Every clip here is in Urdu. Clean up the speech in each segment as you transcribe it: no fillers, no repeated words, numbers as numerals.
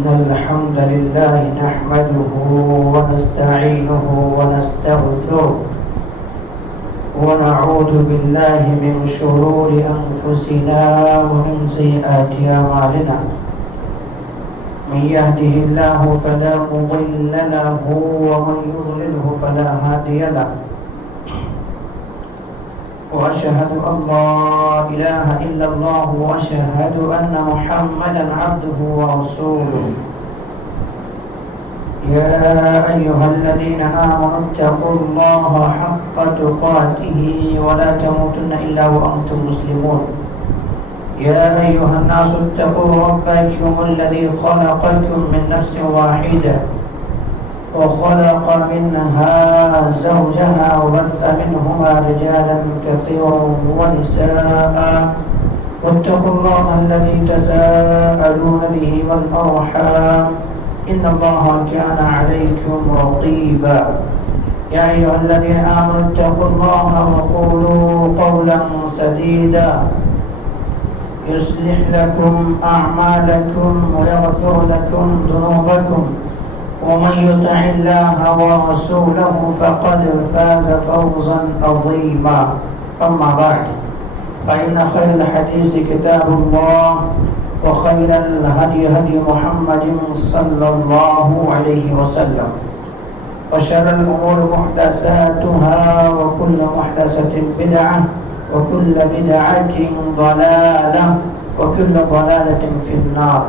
إن الحمد لله نحمده ونستعينه ونستغفره ونعوذ بالله من شرور أنفسنا ومن سيئات أعمالنا من يهده الله فلا مضل له ومن يضلله فلا هادي له وأشهد أن لا إله إلا الله وأشهد أن محمدا عبده ورسوله يا أيها الذين آمنوا اتقوا الله حق تقاته ولا تموتن إلا وأنتم مسلمون يا أيها الناس اتقوا ربكم الذي خلقكم من نفس واحدة وخلق منها زوجها وبث منهما رجالا كثيرا ونساء واتقوا الله الذي تساءلون به والأرحام إن الله كان عليكم رقيبا يا أيها الذين آمنوا اتقوا الله وقولوا قولا سديدا يصلح لكم أعمالكم ويغفر لكم ذنوبكم ومن يطع الله ورسوله فقد فاز فوزا عظيما أما بعد فإن خير الحديث كتاب الله وخير الهدي هدي محمد صلى الله عليه وسلم وشر الأمور محدثاتها وكل محدثة بدعة وكل بدعة ضلالة وكل ضلالة في النار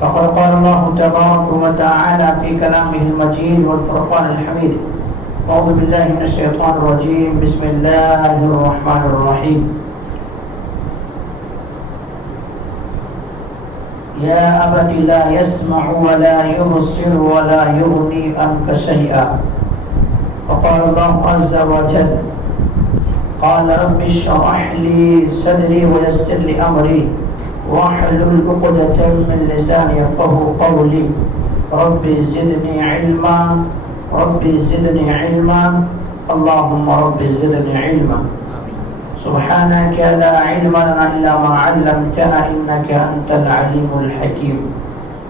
فقد قال الله تبارك وتعالى في كلامه المجيد والفرقان الحميد أعوذ بالله من الشيطان الرجيم بسم الله الرحمن الرحيم يا أبت لا يسمع ولا يبصر ولا يغني عنك شيئا وقال الله عز وجل قال رب اشرح لي صدري ويسر لي أمري واحلل عقدة من لساني يفقهوا قولي رب زدني علما اللهم رب زدني علما سبحانك لا علم لنا إلا ما علمتنا إنك أنت العليم الحكيم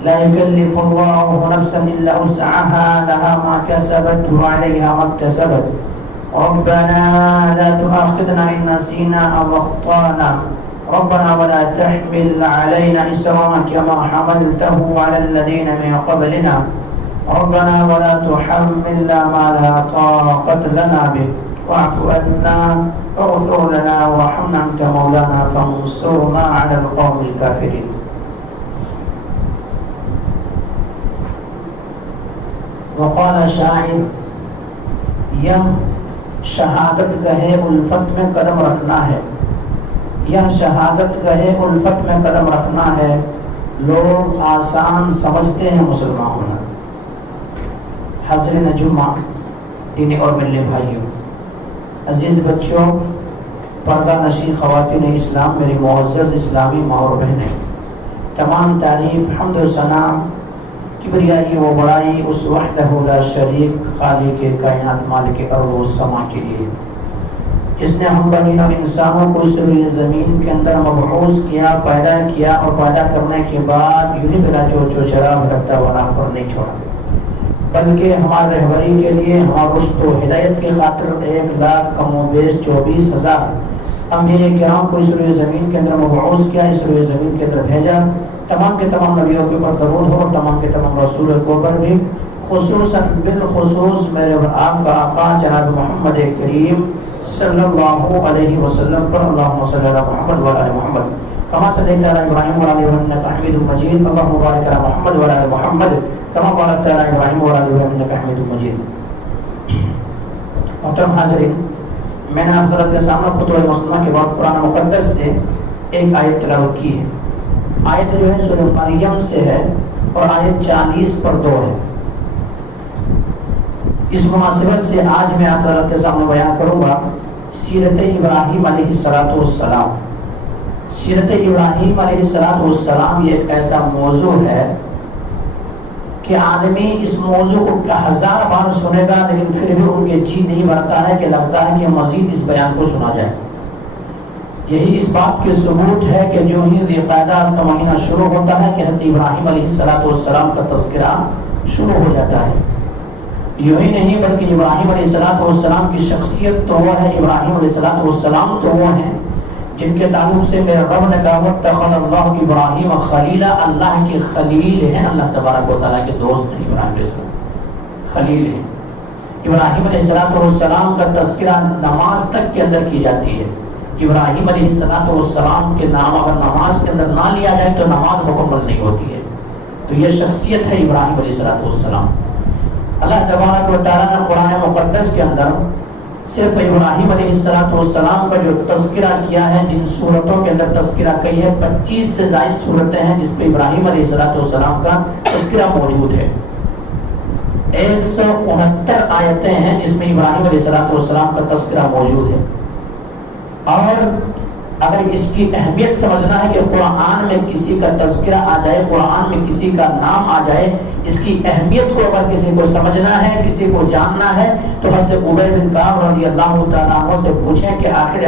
لا يكلف الله نفسا إلا وسعها لها ما كسبت وعليها ما اكتسبت ربنا لا تؤاخذنا إن نسينا أو أخطأنا ربنا ولا تحمل علينا إصرا كما حملته على الذين من قبلنا ربنا ولا تحملنا ما لا طاقة لنا به واعف عنا واغفر لنا وارحمنا أنت مولانا فانصرنا على القوم الكافرين. وقال شاعر یہ شہادت گہے الفت میں قدم رکھنا ہے، یہ شہادت گہے الفت میں قدم رکھنا ہے، لوگ آسان سمجھتے ہیں مسلمان ہونا۔ حاضرین جمعہ، دینی اور ملی بھائیوں، عزیز بچوں، پردہ نشین خواتین اسلام، میری معزز اسلامی ماں اور بہنیں، تمام تعریف حمد و ثنا کبریائی و بڑائی اس وحدہ لا شریک خالق کائنات مالک ارض و سما کے لیے، جس نے ہم بنی نوع انسانوں کو اس روئے زمین کے اندر مبعوث کیا، پیدا کیا اور پیدا کرنے کے بعد یونی بلا جو چراغ رکھتا وہاں پر نہیں چھوڑا، بلکہ ہماری رہبری کے لیے، ہمارا رشد و ہدایت کی خاطر 1,00,000 کم و بیش 24,000 انبیاء کرام کو اس روئے زمین کے اندر مبعوث کیا، اس روئے زمین کے اندر بھیجا۔ تمام کے تمام نبیوں کے اوپر درود ہو اور تمام کے تمام رسولوں کے اوپر بھی، خصوصاً بالخصوص میرے اور آپ کا آقا جناب محمد کریم صلی اللہ علیہ وسلم پر اللہم صلی علی محمد و علی محمد کما صلیت علی ابراہیم و علی انک حمید مجید اللہم بارک علی محمد و علی محمد کما بارکت علی ابراہیم و علی انک حمید مجید۔ محترم حاضرین، میں نے آپ حضرت کے سامنے خطبہ مسلمہ کے بعد قرآن مقدس سے ایک آیت تلاوت کی ہے۔ آیت جو ہے سورہ مریم سے ہے اور آیت 40 پر 2 ہے۔ اس مناسبت سے آج میں آپ حضرت کے سامنے بیان کروں گا سیرت ابراہیم علیہ السلام۔ سیرت ابراہیم علیہ السلام یہ ایک ایسا موضوع ہے کہ آدمی اس موضوع کو 1000 بار سنے گا لیکن پھر بھی ان کے جی نہیں بھرتا ہے کہ لگتا ہے کہ مزید اس بیان کو سنا جائے۔ یہی اس بات کے ثبوت ہے کہ جو ہی ذی القعدہ کا مہینہ شروع ہوتا ہے کہ حضرت ابراہیم علیہ السلام کا تذکرہ شروع ہو جاتا ہے۔ یوں ہی نہیں بلکہ ابراہیم علیہ السلام کی شخصیت تو وہ ہے، ابراہیم علیہ السلام تو وہ ہیں جن کے تعلق سے میرے رب نے کہا واتخذ اللہ ابراہیم خلیلا، اللہ کے خلیل ہیں، اللہ تبارک و تعالیٰ کے دوست ہیں ابراہیم علیہ السلام، خلیل ہیں۔ ابراہیم علیہ السلام کا تذکرہ نماز تک کے اندر کی جاتی ہے۔ ابراہیم علیہ السلام کے نام اگر نماز کے اندر نہ لیا جائے تو نماز مکمل نہیں ہوتی ہے۔ تو یہ شخصیت ہے ابراہیم علیہ السلام۔ اللہ تبارک و تعالیٰ نے قرآن مقدس کے اندر صرف ابراہیم علیہ السلام کا جو تذکرہ کیا ہے، جن صورتوں کے اندر تذکرہ کی ہے، 25 سے زائد صورتیں ہیں جس پہ ابراہیم علیہ السلام کا تذکرہ موجود ہے۔ 169 آیتیں ہیں جس میں ابراہیم علیہ السلام کا تذکرہ موجود ہے۔ اور اگر اس کی اہمیت سمجھنا ہے کہ قرآن میں کسی کا تذکرہ آ جائے، قرآن میں کسی کا نام آ جائے، اس کی اہمیت کو اگر کسی کو سمجھنا ہے، کسی کو جاننا ہے، تو حضرت ابی بن کعب رضی اللہ تعالیٰ عنہ سے پوچھیں کہ آخر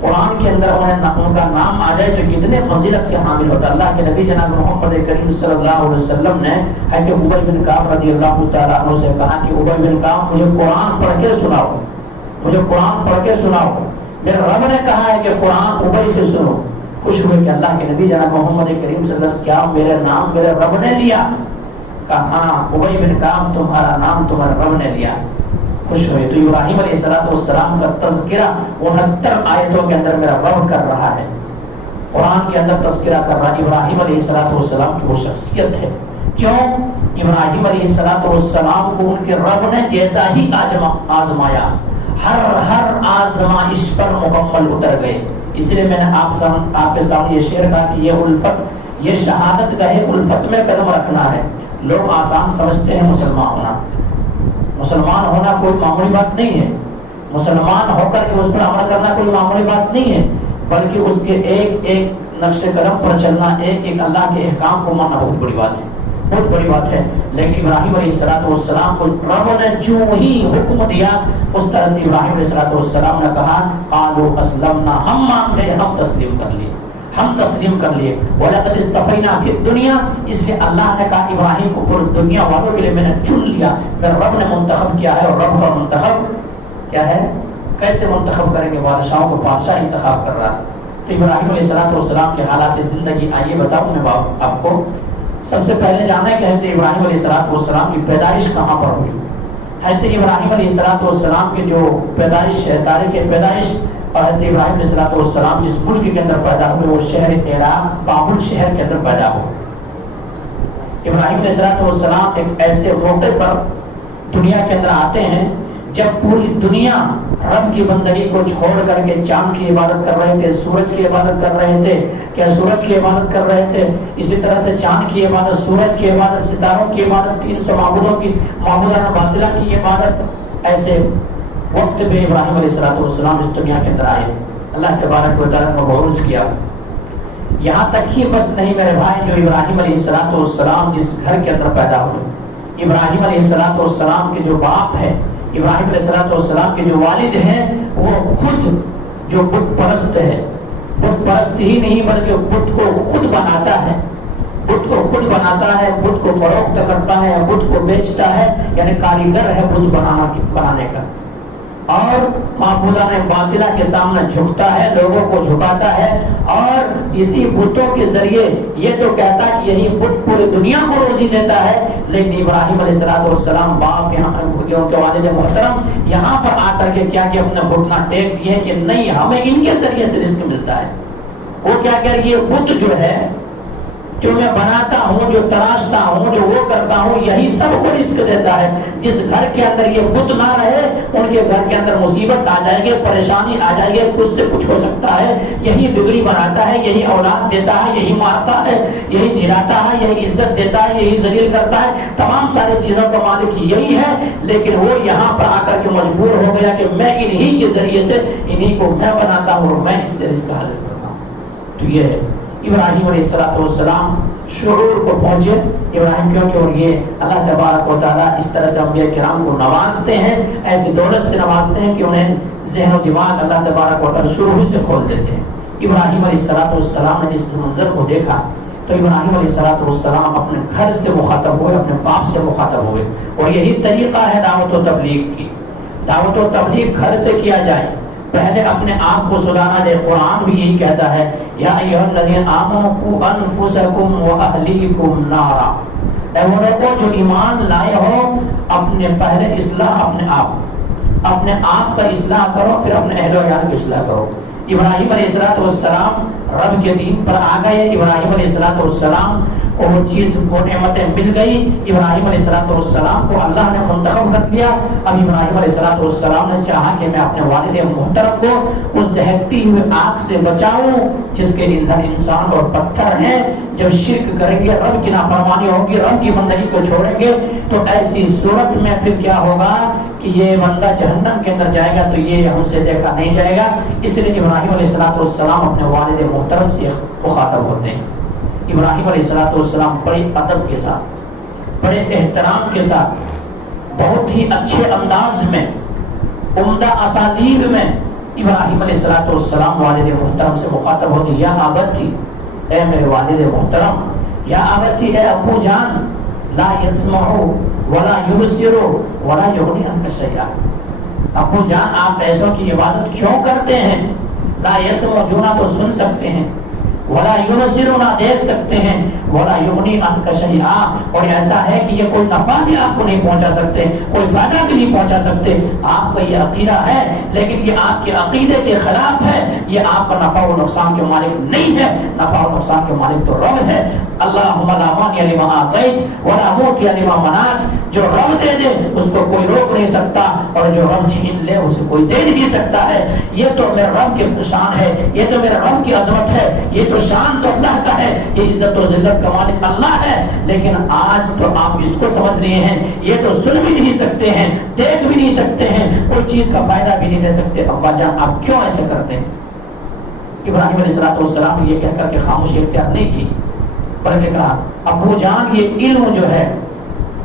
قرآن کے اندر ان کا نام آ جائے تو کتنے فضیلت کے حامل ہوتا ہے۔ اللہ کے نبی جناب محمد کریم صلی اللہ علیہ وسلم نے حضرت ابی بن کعب رضی اللہ تعالیٰ عنہ سے کہا کہ ابی بن کعب مجھے قرآن پڑھ کے سناؤ، مجھے قرآن پڑھ کے سناؤ، میرے رب نے کہا ہے کہ قرآن ابی سے سنو۔ خوش ہوئے کہ اللہ کے نبی جناب محمد کریم صلی اللہ علیہ وسلم کیا میرے نام میرے رب نے لیا؟ کہا ہاں ابی بن کعب تمہارا نام تمہارے رب نے لیا۔ خوش ہوئے۔ تو ابراہیم علیہ السلام کا تذکرہ 69 آیتوں کے اندر میرا رب کر رہا ہے، قرآن کے اندر تذکرہ کر رہا ہے۔ ابراہیم علیہ السلام کی وہ شخصیت ہے۔ کیوں؟ ابراہیم علیہ السلام کو ان کے رب نے جیسا ہی آزمایا، ہر آزمائش پر مکمل اتر گئے۔ اس لیے میں نے آپ کے سامنے یہ شعر کہا کہ یہ الفت، یہ شہادت کا ہے، الفت میں قدم رکھنا ہے۔ لوگ آسان سمجھتے ہیں مسلمان ہونا، مسلمان ہونا کوئی معمولی بات نہیں ہے، مسلمان ہو کر کے اس پر عمل کرنا کوئی معمولی بات نہیں ہے، بلکہ اس کے ایک ایک نقش قدم پر چلنا، ایک ایک اللہ کے احکام کو ماننا بہت بڑی بات ہے، بہت بڑی بات ہے۔ لیکن ابراہیم علیہ السلام کو رب نے جو ہی حکم دیا اس طرح سے ابراہیم علیہ السلام نے کہا قالوا اسلمنا، ہم مان گئے، ہم تسلیم کر لیے، ہم تسلیم کر لیے۔ وَلَقَدِ اسْتَفَيْنَا فِي الدُّنْيَا، اس لیے اللہ نے کہا ابراہیم کو پوری دنیا والوں کے لیے میں نے چن لیا، میرے رب نے منتخب کیا ہے۔ اور رب کا منتخب کیا ہے؟ کیسے منتخب کریں گے؟ بادشاہوں کو بادشاہ انتخاب کر رہا ہے۔ تو ابراہیم علیہ السلام کے حالات زندگی آئیے بتاؤں میں آپ کو۔ سب سے پہلے جانا ہے کہ حضرت ابراہیم علیہ السلام کی پیدائش کہاں پر ہوئی۔ حضرت ابراہیم علیہ السلام کی جو پیدائش ہے، تاریخ پیدائش، اور حضرت ابراہیم علیہ السلام جس ملک کے اندر پیدا ہوئے وہ شہر عراق، بابل شہر کے اندر پیدا ہوئے۔ ابراہیم علیہ السلام ایک ایسے موقع پر دنیا کے اندر آتے ہیں جب پوری دنیا رب کی بندگی کو چھوڑ کر کے چاند کی عبادت کر رہے تھے، سورج کی عبادت کر رہے تھے، کیا سورج کی عبادت کر رہے تھے، اسی طرح سے چاند کی عبادت، سورج کی عبادت، ستاروں کی عبادت، 300 معبودوں کی، معبودانہ باطلہ کی عبادت۔ ایسے وقت میں ابراہیم علیہ السلام اس دنیا کے اندر آئے، اللہ تبارک و تعالیٰ نے عروج کیا۔ یہاں تک ہی بس نہیں میرے بھائی، جو ابراہیم علیہ السلام جس گھر کے اندر پیدا ہوئے، ابراہیم علیہ السلام کے جو باپ ہے، ابراہیم علیہ السلام کے جو والد ہیں، وہ خود جو بت پرست ہے، بت پرست ہی نہیں بلکہ بت کو خود بناتا ہے، بت کو خود بناتا ہے، بت کو فروخت کرتا ہے، بت کو بیچتا ہے، یعنی کاریگر ہے بت بنانے کا، اور معبودان باطلہ کے سامنے جھکتا ہے، لوگوں کو جھکاتا ہے، اور اسی بتوں کے ذریعے یہ تو کہتا ہے کہ یہی بت پوری دنیا کو روزی دیتا ہے۔ لیکن ابراہیم علیہ السلام باپ یہاں کے والد محترم یہاں پر آ کر کے کیا کہ اپنے گھٹنا ٹیک دیے کہ نہیں، ہمیں ان کے ذریعے سے رزق ملتا ہے۔ وہ کیا کہ یہ بت جو ہے، جو میں بناتا ہوں، جو تراشتا ہوں، جو وہ کرتا ہوں، یہی سب کو رزق دیتا ہے۔ جس گھر کے اندر یہ بت نہ رہے ان کے گھر کے اندر مصیبت آ جائے گی، پریشانی آ جائے گی، کچھ سے کچھ ہو سکتا ہے۔ یہی بگڑی بناتا ہے، یہی اولاد دیتا ہے، یہی مارتا ہے، یہی جلاتا ہے، یہی عزت دیتا ہے، یہی ذلیل کرتا ہے، تمام ساری چیزوں کا مالک یہی ہے۔ لیکن وہ یہاں پر آ کر کے مجبور ہو گیا کہ میں انہی کے ذریعے سے انہی کو میں بناتا ہوں اور میں اس سے رزق حاصل کرتا ہوں۔ تو یہ ہے ابراہیم علیہ السلام شعور کو پہنچے ابراہیم، کیونکہ اور یہ اللہ تبارک و تعالیٰ اس طرح سے انبیاء کرام کو نوازتے ہیں، ایسی دولت سے نوازتے ہیں کہ انہیں ذہن و دماغ اللہ تبارک و تعالیٰ شروع سے کھول دیتے ہیں۔ ابراہیم علیہ السلام نے جس منظر کو دیکھا تو ابراہیم علیہ السلام اپنے گھر سے مخاطب ہوئے، اپنے باپ سے مخاطب ہوئے. اور یہی طریقہ ہے دعوت و تبلیغ کی. دعوت و تبلیغ گھر سے کیا جائے، پہلے اپنے آپ کو سدھارنا جائے. قرآن بھی یہی کہتا ہے یا ایھا الذین آمنوا قوا انفسکم واہلیکم نارا. اے وہ لوگوں جو ایمان لائے ہو، اپنے پہلے اصلاح اپنے آپ کا اصلاح کرو، پھر اپنے اہل و عیال کی اصلاح کرو. ابراہیم علیہ السلام رب کے دین پر آ گئے. ابراہیم علیہ السلام کو وہ چیز کو نعمتیں مل گئی. ابراہیم علیہ السلام کو اللہ نے منتخب کر لیا. اب ابراہیم علیہ السلام نے چاہا کہ میں اپنے والد محترم کو اس دہکتی ہوئی آگ سے بچاؤں جس کے ایندھن انسان اور پتھر ہیں. جب شرک کریں گے، رب کی نافرمانی ہوگی، رب کی بندگی کو چھوڑیں گے، تو ایسی صورت میں پھر کیا ہوگا کہ یہ بندہ جہنم کے اندر جائے گا تو یہ ہم سے دیکھا نہیں جائے گا. اس لیے ابراہیم علیہ السلام اپنے والد محترم سے مخاطب ہوتے ہیں. ابراہیم علیہ السلام بڑے ادب کے ساتھ، بڑے احترام کے ساتھ، بہت ہی اچھے انداز میں، عمدہ اسالیب میں ابراہیم علیہ السلام والد محترم سے مخاطب ہوتے ہیں. یا ابتی، اے میرے والد محترم، یا ابتی، اے ابو جان، لا یسمعوا ولا یبصروا ولا یغنی عنک شیئا. ابو جان آپ ایسوں کی عبادت کیوں کرتے ہیں؟ لا یسمعوا، جو نہ تو سن سکتے ہیں، ولا یبصروا، نہ دیکھ سکتے ہیں، ولا یغنی عنک شیئا، اور ایسا ہے کہ یہ کوئی نفع بھی آپ کو نہیں پہنچا سکتے، کوئی فائدہ بھی نہیں پہنچا سکتے. آپ کا یہ عقیدہ ہے لیکن یہ آپ کے عقیدے کے خلاف ہے. یہ آپ کا نفع و نقصان کے مالک نہیں ہے. نفع و نقصان کے مالک تو رب ہے. اللہم لا مانع لما اعطیت ولا معطی لما منعت. جو رب دے دے اس کو کوئی روک نہیں سکتا، اور جو رب چھین لے اسے کوئی دے نہیں سکتا ہے. یہ تو میرے رب کی شان ہے، یہ تو میرے رب کی عظمت ہے، یہ تو شان تو اللہ کا ہے، یہ عزت و ذلت کا مالک اللہ ہے. لیکن آج تو آپ اس کو سمجھ رہے ہیں یہ تو سن بھی نہیں سکتے ہیں، دیکھ بھی نہیں سکتے ہیں، کوئی چیز کا فائدہ بھی نہیں دے سکتے. ابا جان آپ کیوں ایسے کرتے ہیں؟ ابراہیم علیہ السلام نے یہ کہہ کر کے خاموشی اختیار نہیں کی، بلکہ کہا ابو جان یہ علم جو ہے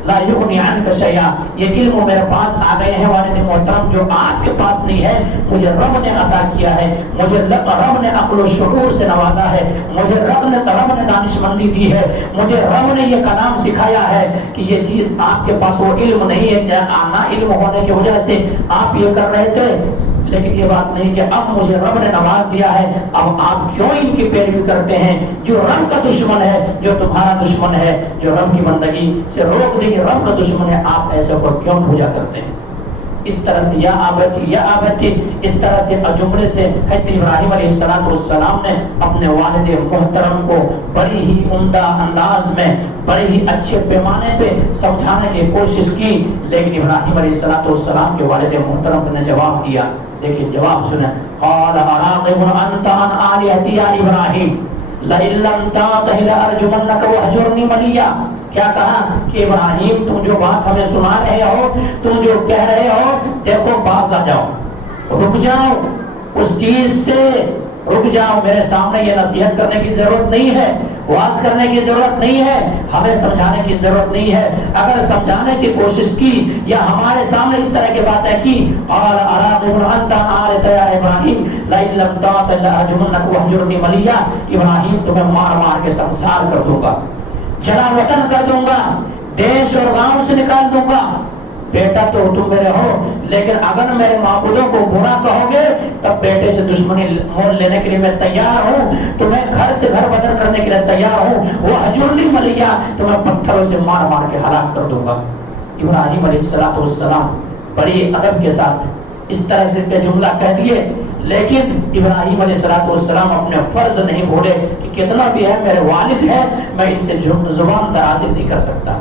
لا یغنی عنک شیئا، یہ علم میرے پاس آ گئے ہیں والد محترم جو آپ کے پاس نہیں ہے. مجھے رب نے عطا کیا ہے، مجھے رب نے عقل و شعور سے نوازا ہے، مجھے رب نے دانش مندی دی ہے، مجھے رب نے یہ کلام سکھایا ہے کہ یہ چیز آپ کے پاس وہ علم نہیں ہے. نہ علم ہونے کی وجہ سے آپ یہ کر رہے تھے، لیکن یہ بات نہیں کہ اب مجھے رب نے نواز دیا ہے، اب آپ کیوں ان کی پیروی کرتے ہیں؟ جو رب کا دشمن ہے، جو تمہارا دشمن ہے، جو رب کی بندگی سے روک دے گی، رب کا دشمن ہے، آپ ایسے کو کیوں پوجا کرتے ہیں؟ اس طرح سے یا آبتی، اس طرح سے جملے سے حضرت ابراہیم علیہ السلام نے اپنے والد محترم کو بڑی ہی عمدہ انداز میں، بڑے ہی اچھے پیمانے پہ سمجھانے کی کوشش کی. لیکن ابراہیم علیہ السلام کے والد محترم نے جواب دیا. دیکھیں جواب سنیں. قال اراغب انت عن آلہتی یا ابراہیم لئن لم تنتہ لارجمنک واہجرنی ملیا. کیا کہا کہ ابراہیم تم جو بات ہمیں سنا رہے ہو، تم جو کہہ رہے ہو، دیکھو باز آ جاؤ، رک جاؤ، اس چیز سے رک جاؤ. میرے سامنے یہ نصیحت کرنے کی ضرورت نہیں ہے، واز کرنے کی ضرورت نہیں ہے، ہمیں سمجھانے کی ضرورت نہیں ہے. اگر سمجھانے کی کوشش کی یا ہمارے سامنے اس طرح کی باتیں کی، اور اراغب انت آلہت یا ابراہیم لئن لم تنتہ لارجمنک واہجرنی ملیا، ابراہیم تمہیں مار مار کے سنسار کر دوں گا، جلا وطن کر دوں گا، دیش اور گاؤں سے نکال دوں گا. بیٹا تو تم میرے ہو، لیکن اگر میرے معبودوں کو برا کہو گے تب بیٹے سے دشمنی مول لینے کے لیے میں تیار ہوں، تمہیں گھر سے گھر بدر کرنے کے لیے تیار ہوں. وہ ہجرنی ملیا، تمہیں پتھروں سے مار مار کے ہلاک کر دوں گا. ابراہیم علیہ السلام بڑی ادب کے ساتھ اس طرح سے جملہ کہہ دیے، لیکن ابراہیم علیہ السلام اپنے فرض نہیں بھولے کہ کتنا بھی ہے میرے والد ہے، میں ان سے زبان درازی نہیں کر سکتا.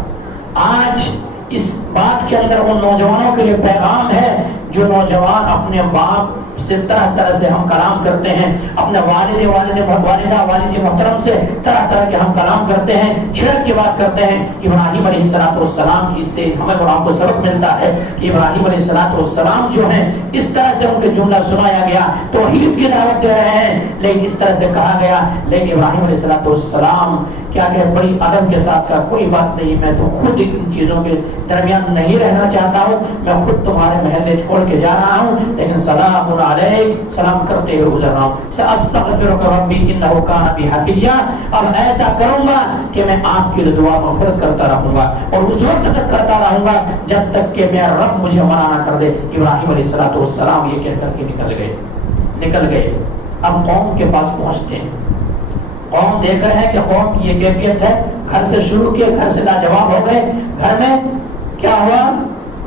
آج اس بات کے اندر ان نوجوانوں کے لیے پیغام ہے جو نوجوان اپنے باپ سے طرح طرح سے ہم کلام کرتے ہیں، اپنے والدہ والد محترم سے طرح طرح کے ہم کلام کرتے ہیں، چھڑک کی بات کرتے ہیں. ابراہیم علیہ السلام کی سے ہمیں آپ کو سبق ملتا ہے کہ ابراہیم علیہ السلام جو ہیں اس طرح سے ان کے جملہ سنایا گیا، توحید کی دعوت دے رہے ہیں، لیکن اس طرح سے کہا گیا. لیکن ابراہیم علیہ السلام کیا کہ بڑی ادب کے ساتھ کہا کوئی بات نہیں، میں تو خود ان چیزوں کے درمیان نہیں رہنا چاہتا ہوں، میں خود تمہارے محلے چھوڑ کے جا رہا ہوں، لیکن سلام علیک سلام کرتے ہوئے گزر رہا ہوں، سأستغفرک ربی انہ کان بی حفیہ، اب ایسا کروں گا کہ میں آپ کے لیے دعا مغفرت کرتا رہوں گا اور اس وقت تک کرتا رہوں گا جب تک کہ میرا رب مجھے منع نہ کر دے۔ ابراہیم علیہ السلام یہ کہہ کر کے نکل گئے۔ اب قوم کے پاس پہنچتے ہیں، قوم دیکھ رہے ہیں کہ قوم کی یہ کیفیت ہے، گھر سے شروع کیے، گھر سے لاجواب ہو گئے، گھر میں کیا ہوا،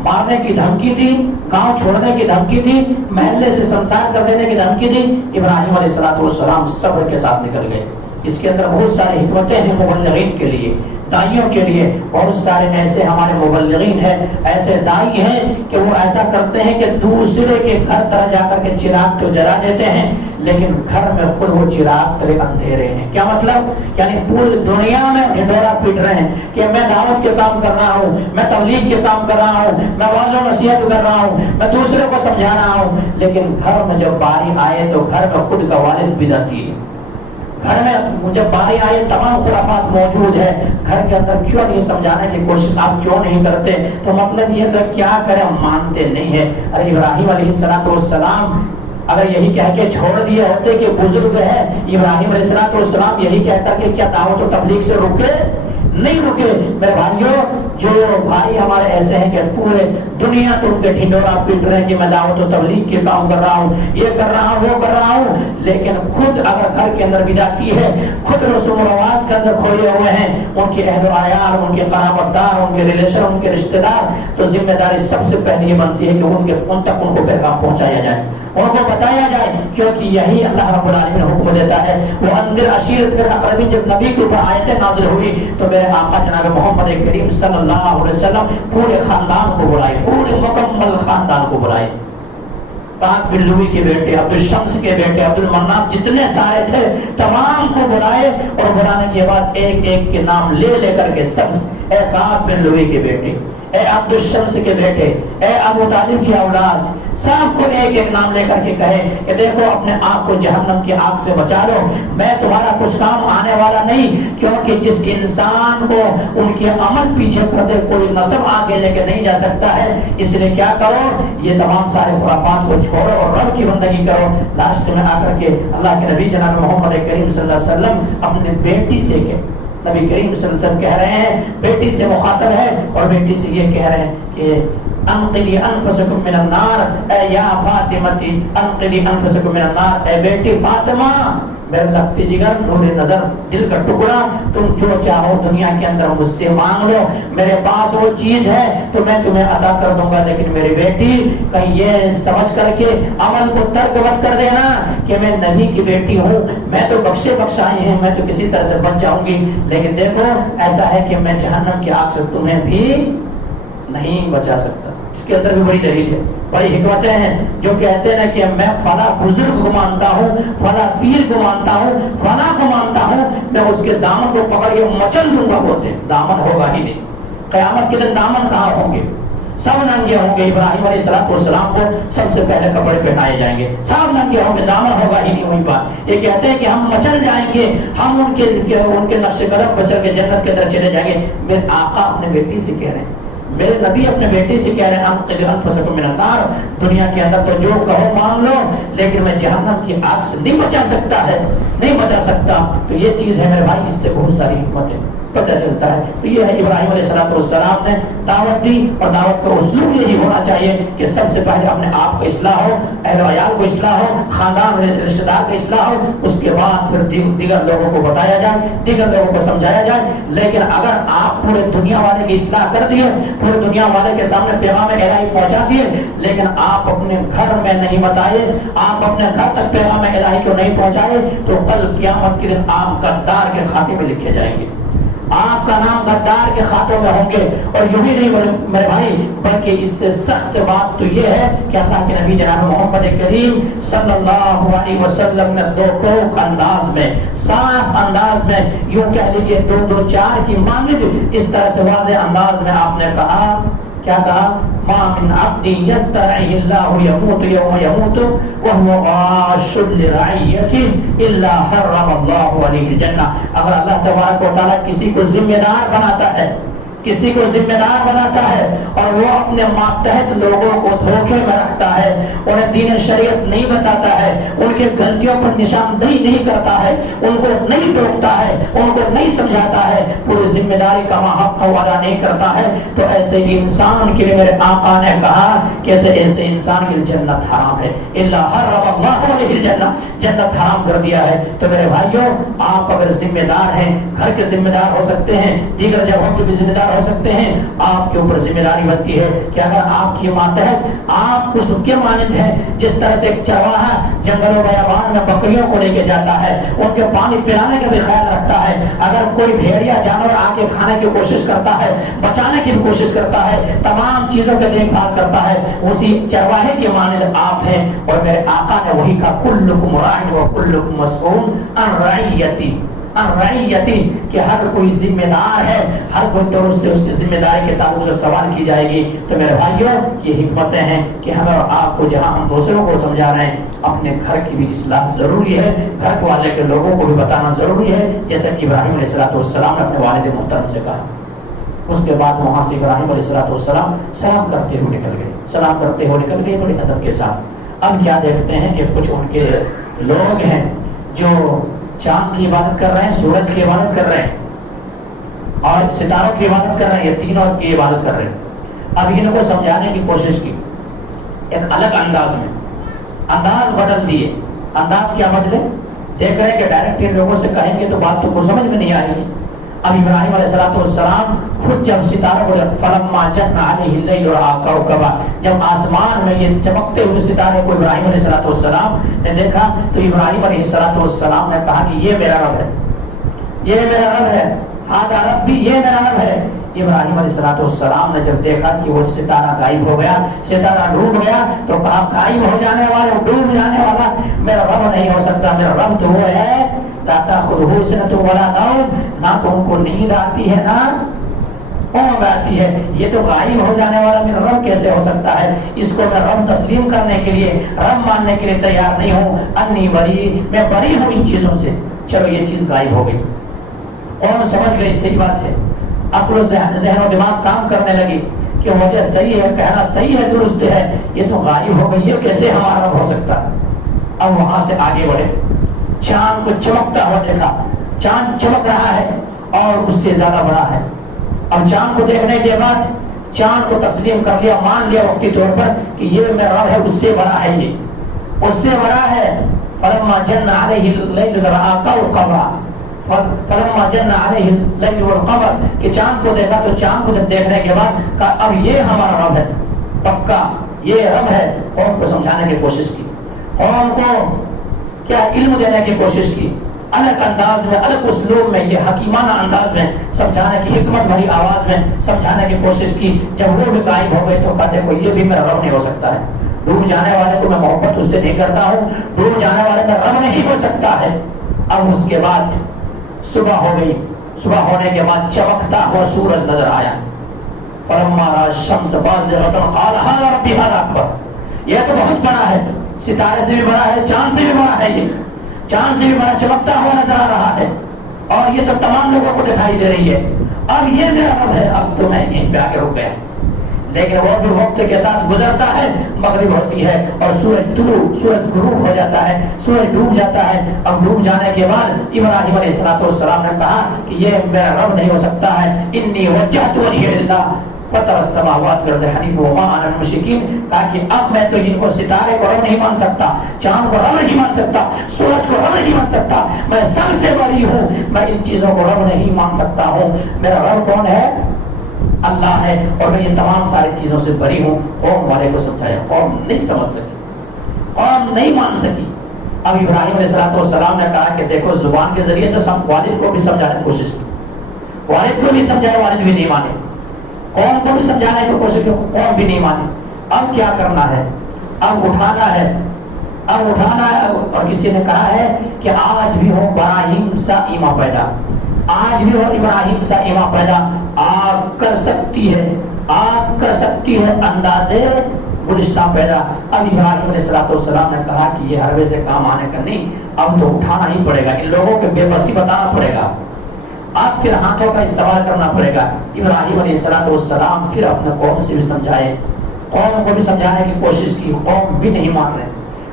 مارنے کی دھمکی دی، گاؤں چھوڑنے کی دھمکی دی، محلے سے سنسار کر دینے کی دھمکی دی۔ ابراہیم علیہ السلام صبر کے ساتھ نکل گئے۔ اس کے اندر بہت ساری حکمتیں ہیں مبلغین کے لیے، دائیوں کے لیے۔ بہت سارے ایسے ہمارے مبلغین ہیں، ایسے دائی ہیں کہ وہ ایسا کرتے ہیں کہ دوسرے کے گھر طرف جا کر کے چراغ تو جلا دیتے ہیں، لیکن گھر میں خود وہ چراغ تلے اندھیرے ہیں۔ کیا مطلب؟ یعنی پوری دنیا میں ڈھنڈورا پیٹ رہے ہیں کہ میں دعوت کے کام کر رہا ہوں، میں تبلیغ کے کام کر رہا ہوں، میں واعظ و نصیحت کر رہا ہوں، میں دوسرے کو سمجھا رہا ہوں، لیکن گھر میں جب باری آئے تو گھر میں خود کا والد بدعتی ہے، گھر میں جب باری آئے تمام خرافات موجود ہے، گھر کے اندر کیوں نہیں سمجھانے کی کوشش آپ کیوں نہیں کرتے؟ تو مطلب یہ تو کیا کریں، مانتے نہیں ہے۔ ارے ابراہیم علیہ السلام اگر یہی کہہ کے چھوڑ دیے ہوتے کہ بزرگ ہے، ابراہیم علیہ السلام یہی کہہ کر کے کیا دعوت و تبلیغ سے رکے؟ نہیں رکے۔ میرے بھائیوں، جو بھائی ہمارے ایسے ہیں کہ پورے دنیا تو ان کے ڈھنڈورا پیٹ رہے ہیں کہ میں دعوت و تبلیغ کے کام کر رہا ہوں، یہ کر رہا ہوں، وہ کر رہا ہوں، لیکن خود اگر گھر کے اندر بدعتی ہے، خود رسوم و رواج کے اندر کھوئے ہوئے ہیں، ان کے اہل و عیال، ان کے قرابت دار، ان کے ریلیشن، ان کے رشتہ دار، تو ذمہ داری سب سے پہلے یہ بنتی ہے کہ ان تک ان کو پیغام پہنچایا جائے، ان کو بتایا جائے، کیونکہ یہی اللہ رب العالمین حکم دیتا ہے۔ وہ اندر عشیرت الاقربین، جب نبی کے اوپر آیتیں نازل ہوئی تو میرے آقا جناب محمد کریم صلی اللہ علیہ وسلم پورے خاندان کو بلائے، پورے مکمل خاندان کو بلائے، پاک بن لوئی کے بیٹے، عبد الشمس کے بیٹے، عبد المناف، جتنے سارے تھے تمام کو بلائے، اور بلانے کے بعد ایک ایک کے نام لے کر کے سب، اے پاک بن لوئی کے بیٹے، اے عبد الشمس کے بیٹے، اے ابو طالب کی اولاد، سب کو ایک ایک نام لے کر کے کہے کہ دیکھو اپنے آپ کو جہنم کی آگ سے بچا لو، میں تمہارا کچھ کام آنے والا نہیں، کیونکہ جس انسان کو ان کے عمل پیچھے کر دے کوئی نسب آگے لے کے نہیں جا سکتا ہے، اس لیے کیا کرو، یہ تمام سارے خرافات کو چھوڑو اور رب کی بندگی کرو۔ لاسٹ میں آ کر کے اللہ کے نبی جناب محمد کریم صلی اللہ علیہ وسلم اپنے بیٹی سے نبی کریم صلی اللہ علیہ وسلم کہہ رہے ہیں، بیٹی سے مخاطب ہے اور بیٹی سے یہ کہہ رہے ہیں کہ انقذی انفسکم من النار، اے یا فاطمتی انقذی انفسکم من النار، اے بیٹی فاطمہ، میرے لگتی جگر، نور نظر، دل کا ٹکڑا، تم جو چاہو دنیا کے اندر مجھ سے مانگ لو، میرے پاس وہ چیز ہے تو میں تمہیں عطا کر دوں گا، لیکن میری بیٹی کہیں یہ سمجھ کر کے عمل کو ترک مت کر دینا کہ میں نبی کی بیٹی ہوں، میں تو بخشے بخشائی ہوں، میں تو کسی طرح سے بچ جاؤں گی، لیکن دیکھو ایسا ہے کہ میں جہنم کی آگ سے تمہیں بھی نہیں بچا سکتا۔ اس کے اندر بھی بڑی دلیل ہے، بڑی حکمتیں ہیں، جو کہتے ہیں کہ میں فلاں بزرگ کو مانتا ہوں، فلاں پیر کو مانتا ہوں، فلاں کو مانتا ہوں، میں اس کے دامن کو پکڑ کے مچل دوں گا، بولتے ہیں دامن ہوگا ہی نہیں، قیامت کے دن دامن کہاں ہوں گے، سب ننگے ہوں گے۔ ابراہیم علیہ السلام کو سب سے پہلے کپڑے پہنائے جائیں گے، سب ننگے ہوں گے، دامن ہوگا ہی نہیں۔ وہی بات یہ کہتے ہیں کہ ہم مچل جائیں گے، ہم ان کے نقش قدم پر چل کے جنت کے اندر چلے جائیں گے۔ میرے آقا اپنے بیٹی سے کہہ رہے ہیں، میرے نبی اپنے بیٹے سے کہہ رہے ہیں انقذ انفسکم من النار، دنیا کے اندر تو جو کہو مان لو، لیکن میں جہنم کی آگ سے نہیں بچا سکتا ہے، نہیں بچا سکتا۔ تو یہ چیز ہے میرے بھائی، اس سے بہت ساری حکمتیں پتہ چلتا ہے۔ تو یہ ہے ابراہیم علیہ السلام نے دعوت دی، اور دعوت کا اسلوب یہی ہونا چاہیے کہ سب سے پہلے اپنے آپ کو اصلاح ہو، اہل و عیال کو اصلاح ہو، خاندان رشتہ دار کو اصلاح ہو، اس کے بعد پھر دیگر لوگوں کو بتایا جائے، دیگر لوگوں کو سمجھایا جائے۔ لیکن اگر آپ پورے دنیا والے کی اصلاح کر دیے، پورے دنیا والے کے سامنے پیغام الہی پہنچا دیے، لیکن آپ اپنے گھر میں نہیں بتائے، آپ اپنے گھر تک پیغام الہی کو نہیں پہنچائے، تو کل قیامت کے دن آپ غدار کے خاتے میں لکھے جائیں گے، آپ کا نام غدار کے خاتوں میں ہوں گے۔ اور یوں ہی نہیں میرے بھائی، بلکہ اس سے سخت بات تو یہ ہے کہ اللہ کے نبی جناب محمد کریم صلی اللہ علیہ وسلم نے دو ٹوک انداز میں، صاف انداز میں، یوں کہہ لیجئے 2 2 4 کی مانند اس طرح سے واضح انداز میں آپ نے کہا کیا کہا؟ ما من عبد یسترعیہ اللہ یموت یوم یموت وہو غاش لرعیته الا حرم اللہ علیہ الجنہ. اگر اللہ تبارک و تعالیٰ کسی کو ذمہ دار بناتا ہے، کسی کو ذمہ دار بناتا ہے اور وہ اپنے ماتحت لوگوں کو دھوکے میں رکھتا ہے، انہیں دین شریعت نہیں بتاتا ہے، ان کے غلطیوں پر نشاندہی نہیں کرتا ہے، ان کو نہیں ٹوکتا ہے، ان کو نہیں سمجھاتا ہے، پوری ذمہ داری کا حق ادا نہیں کرتا ہے، تو ایسے انسان کے لیے میرے آقا نے کہا کہ ایسے انسان کی جنت حرام ہے. الا حرم اللہ علیہ الجنہ، جنت حرام کر دیا ہے. تو میرے بھائیوں، آپ اگر ذمہ دار ہیں، گھر کے ذمہ دار ہو سکتے ہیں، دیگر جگہوں کے بھی ذمہ دار ہو سکتے ہیں، آپ کے اوپر ذمہ داری بنتی ہے کہ اگر آپ کی ماتحت آپ اس کے مانند ہیں جس طرح سے ایک چرواہا جنگل و بیابان میں بکریوں کو لے کے جاتا ہے، ان کے پانی پلانے کا بھی خیال رکھتا ہے، اگر کوئی بھیڑیا جانور آ کے کھانے کی کوشش کرتا ہے، بچانے کی بھی کوشش کرتا ہے، تمام چیزوں کی دیکھ بھال کرتا ہے، اسی چرواہے کے مانند آپ ہیں. اور میرے آقا نے وہی کہا کلکم راع و کلکم مسئول عن رعیتی، رعیتی، کہ ہر کوئی ذمہ دار ہے، ہر کوئی درست سے اس کی ذمہ داری کے تعلق سے سوال کی جائے گی. تو میرے بھائیوں، یہ حکمتیں ہیں کہ ہم اور آپ کو جہاں ہم دوسروں کو سمجھا رہے ہیں، اپنے گھر کی بھی اصلاح ضروری ہے، گھر والے کے لوگوں کو بھی بتانا ضروری ہے. جیسا کہ ابراہیم علیہ السلام نے اپنے والد محترم سے کہا. اس کے بعد وہاں سے ابراہیم علیہ السلام سلام کرتے ہوئے نکل گئے، سلام کرتے ہوئے نکل گئے بڑے ادب کے ساتھ. اب کیا دیکھتے ہیں کہ کچھ ان کے لوگ ہیں جو چاند کی عبادت کر رہے ہیں، سورج کی عبادت کر رہے ہیں اور ستاروں کی عبادت کر رہے ہیں، یہ تینوں کی عبادت کر رہے ہیں. اب ان کو سمجھانے کی کوشش کی ایک الگ انداز میں، انداز بدل دیے. انداز کیا بدلے؟ دیکھ رہے ہیں کہ ڈائریکٹ ان لوگوں سے کہیں گے تو بات تو کو سمجھ میں نہیں آ رہی. اب ابراہیم علیہ السلام خود جب ستاروں کو فلما جن علیہ اللیل رأى کوكبا، جب آسمان میں یہ چمکتے ہوئے ستارے کو ابراہیم علیہ السلام نے دیکھا تو ابراہیم علیہ السلام نے کہا کہ یہ میرا رب ہے، یہ میرا رب ہے، ہذا ربی، یہ میرا رب ہے. ابراہیم علیہ السلام نے جب دیکھا کہ وہ ستارہ غائب ہو گیا، ستارہ ڈوب گیا، تو کہا غائب ہو جانے والا، ڈوب جانے والا میرا رب نہیں ہو سکتا. میرا رب تو وہ ہے لا تأخذہ سنۃ ولا نوم، نہ تو ان کو نیند آتی ہے نہ اونگ آتی ہے. یہ تو غائب ہو جانے والا میرا رب کیسے ہو سکتا ہے؟ اس کو میں رب تسلیم کرنے کے لیے، رب ماننے کے لیے تیار نہیں ہوں. انی بری، میں بری ہوں ان چیزوں سے. چلو یہ چیز غائب ہو گئی اور سمجھ گئی صحیح بات ہے. عقل و ذہن و دماغ کام کرنے لگی کہ وجہ صحیح ہے، کہنا صحیح ہے، درست ہے، یہ تو غائب ہو گئی، یہ کیسے ہمارا رب ہو سکتا ہے. اب وہاں سے آگے بڑھے، چاند کو چمکتا ہوا دیکھا، چاند چمک رہا ہے اور اس سے زیادہ بڑا ہے. اب چاند کو دیکھنے کے بعد چاند کو تسلیم کر لیا، مان لیا وقتی طور پر کہ یہ میرا رب ہے، اس سے بڑا ہے، یہ اس سے بڑا ہے. فلما جن علیہ اللیل رأى کوكبا، فلما جن علیہ اللیل والقمر، کہ چاند کو دیکھا تو چاند کو جب دیکھنے کے بعد کہا اب یہ ہمارا رب ہے، پکا یہ رب ہے. قوم کو سمجھانے کی کوشش کی، قوم کو کیا علم دینے کی کوشش کی، الگ انداز میں، الگ اسلوب میں، یہ حکیمانہ انداز میں سمجھانے کی، حکمت بھری آواز میں سمجھانے کی کوشش کی. جب وہ بھی غائب ہو گئے تو کہتے کو یہ بھی میرا رب نہیں ہو سکتا ہے. ڈوب جانے والے کو میں محبت اس سے نہیں کرتا ہوں، ڈوب جانے والے کا رب نہیں ہو سکتا ہے. اب اس کے بعد صبح ہو گئی، صبح ہونے کے بعد چمکتا ہوا سورج نظر آیا. فلما رأى الشمس بازغة قال هذا ربي هذا اکبر، یہ تو بہت بڑا ہے، ستارے سے بھی بڑا ہے، چاند سے بھی بڑا ہے، یہ چاند سے بھی بڑا چمکتا ہوا نظر آ رہا ہے اور یہ تو تمام لوگوں کو دکھائی دے رہی ہے. اب یہ میرا رب ہے. اب تو میں یہیں پہ آ کے رک گیا. لیکن وہ بھی وقت کے ساتھ گزرتا ہے، مغرب ہوتی ہے اور سورج غروب ہو جاتا ہے، سورج ڈوب جاتا ہے. اب ڈوب جانے کے بعد ابراہیم علیہ السلام نے کہا کہ یہ میرا رب نہیں ہو سکتا ہے. انی وجہت وجہی للہ فطر السماوات والارض حنیفا وما انا من المشرکین، تاکہ اب میں تو ان کو ستارے کو رب نہیں مان سکتا، چاند کو رب نہیں مان سکتا، سورج کو رب نہیں مان سکتا، میں سب سے بری ہوں، میں ان چیزوں کو رب نہیں مان سکتا ہوں. میرا رب کون ہے؟ اللہ ہے، اور میں یہ تمام ساری چیزوں سے بری ہوں. قوم والے کو سمجھایا، قوم نہیں سمجھ سکی، قوم نہیں مان سکی. اب ابراہیم علیہ السلام نے کہا کہ دیکھو زبان کے ذریعے سے والد کو بھی سمجھانے کی کوشش کی، والد کو بھی سمجھائے، والد بھی نہیں مانے، قوم کو بھی سمجھانے کی کوشش کی، قوم بھی نہیں مانے. اب کیا کرنا ہے؟ اب اٹھانا ہے، اب اٹھانا ہے. اور کسی نے کہا ہے کہ آج بھی ہو ابراہیم سا ایمان پیدا، آج بھی ہو ابراہیم سا ایمان پیدا، آگ کر سکتی ہے، آگ کر سکتی ہے اندازے گلستان پیدا. اب ابراہیم علیہ السلام نے کہا کہ یہ حربے سے کام آنے کا نہیں, اب تو اٹھانا ہی پڑے گا, ان لوگوں کے بے بسی بتانا پڑے گا, اب پھر ہاتھوں کا استعمال کرنا پڑے گا. ابراہیم علیہ السلام پھر اپنے قوم سے بھی سمجھائے, قوم کو بھی سمجھانے کی کوشش کی, قوم بھی نہیں مان رہے,